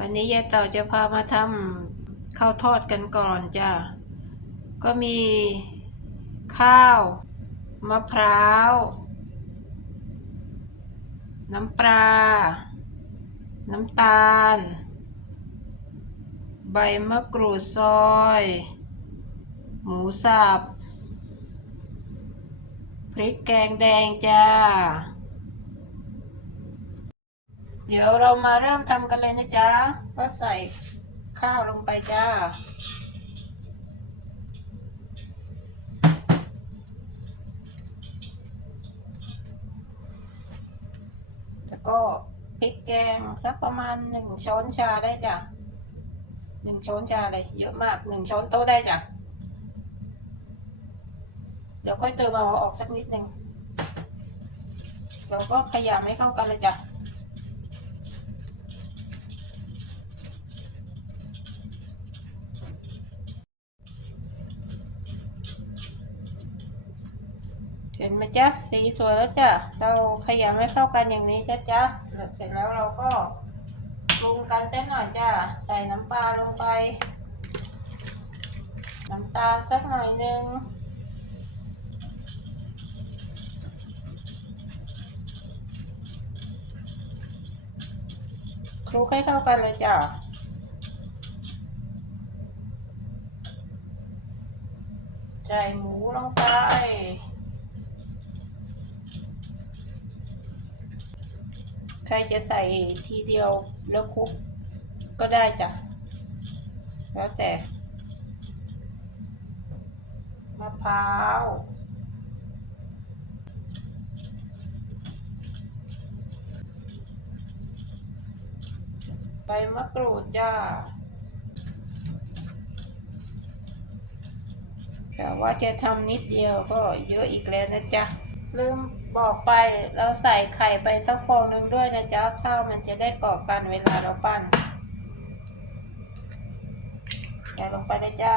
วันนี้ยายต่อจะพามาทำข้าวทอดกันก่อนจ้ะ ก็มีข้าว มะพร้าว น้ำปลา น้ำตาล ใบมะกรูดซอย หมูสับ พริกแกงแดงจ้า เดี๋ยวเรามาเริ่มทำกันเลยนะจ๊ะก็ใส่ข้าวลงไปจ้า แล้วก็พริกแกงสักประมาณหนึ่งช้อนชาได้จ้ะหนึ่งช้อนชาเลยเยอะมากหนึ่งช้อนโต๊ะได้จ้ะ เดี๋ยวค่อยเติมเอาออกสักนิดหนึ่งเราก็ขยำให้เข้ากันเลยจ้ะ เห็นไหมจ๊ะสีสวยแล้วจ้ะเราขยำให้เข้ากันอย่างนี้จ้ะจ๊ะเสร็จแล้วเราก็ปรุงกันเต้นหน่อยจ้ะใส่น้ำปลาลงไป น้ำตาลสักหน่อยหนึงคลุกให้เข้ากันเลยจ้ะใส่หมูลงไป ใครจะใส่ทีเดียวแล้วคลุกก็ได้จ้ะ แล้วแต่ มะพร้าวใบมะกรูดจ้า แต่ว่าจะทำนิดเดียวก็เยอะอีกแล้วนะจ๊ะ ลืม บอกไปเราใส่ไข่ไปสักฟองหนึ่งด้วยนะจ๊ะข้าวมันจะได้เกาะกันเวลาเราปั้นใส่ลงไปเลยจ้า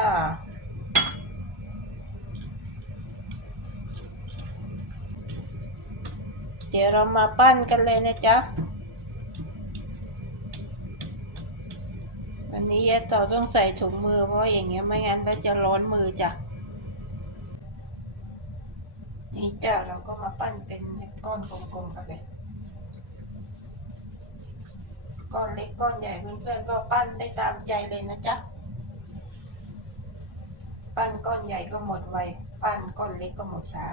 เดี๋ยวเรามาปั้นกันเลยนะจ๊ะ วันนี้ยายต่อต้องใส่ถุงมือเพราะอย่างเงี้ยไม่งั้นก็จะร้อนมือจ้ะ นี่จ้ะเราก็มาปั้นเป็นก้อนกลมๆกันเลยก้อนเล็กก้อนใหญ่เพื่อนๆก็ปั้นได้ตามใจเลยนะจ๊ะ ปั้นก้อนใหญ่ก็หมดไว ปั้นก้อนเล็กก็หมดช้า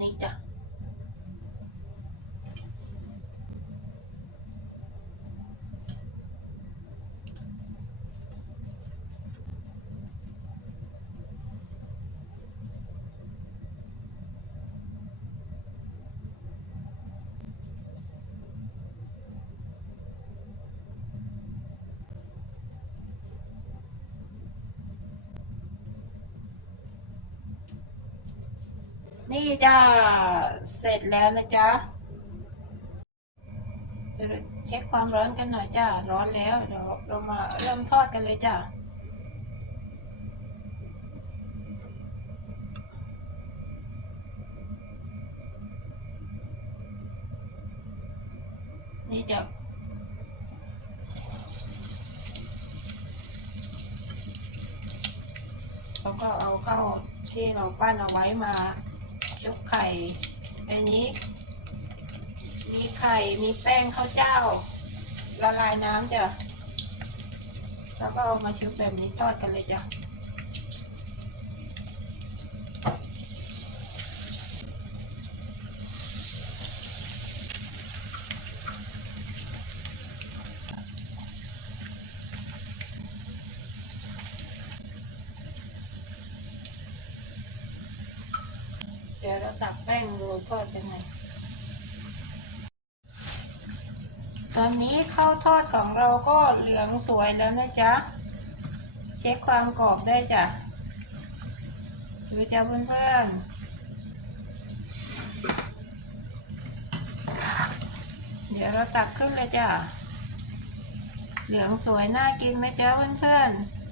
นี่จ้ะ นี่จ้า เสร็จแล้วนะจ๊ะเดี๋ยวเราเช็คความร้อนกันหน่อยจ้า ร้อนแล้ว เดี๋ยวเรามาเริ่มทอดกันเลยจ้านี่จ้ะเราก็เอาเข้าที่เราปั้นเอาไว้มา ยกไข่อันนี้ มีไข่ มีแป้งข้าวเจ้า ละลายน้ำจ้ะ แล้วก็เอามาชุบแบบนี้ทอดกันเลยจ้ะ ดี๋ยวเราตักแป้งโรยทอดยังไงตอนนี้ข้าวทอดของเราก็เหลืองสวยแล้วนะจ๊ะ เช็คความกรอบได้จ้ะดูจ้ะเพื่อนๆ เดี๋ยวเราตักขึ้นเลยจ้ะ เหลืองสวยน่ากินไหมจ๊ะเพื่อนๆ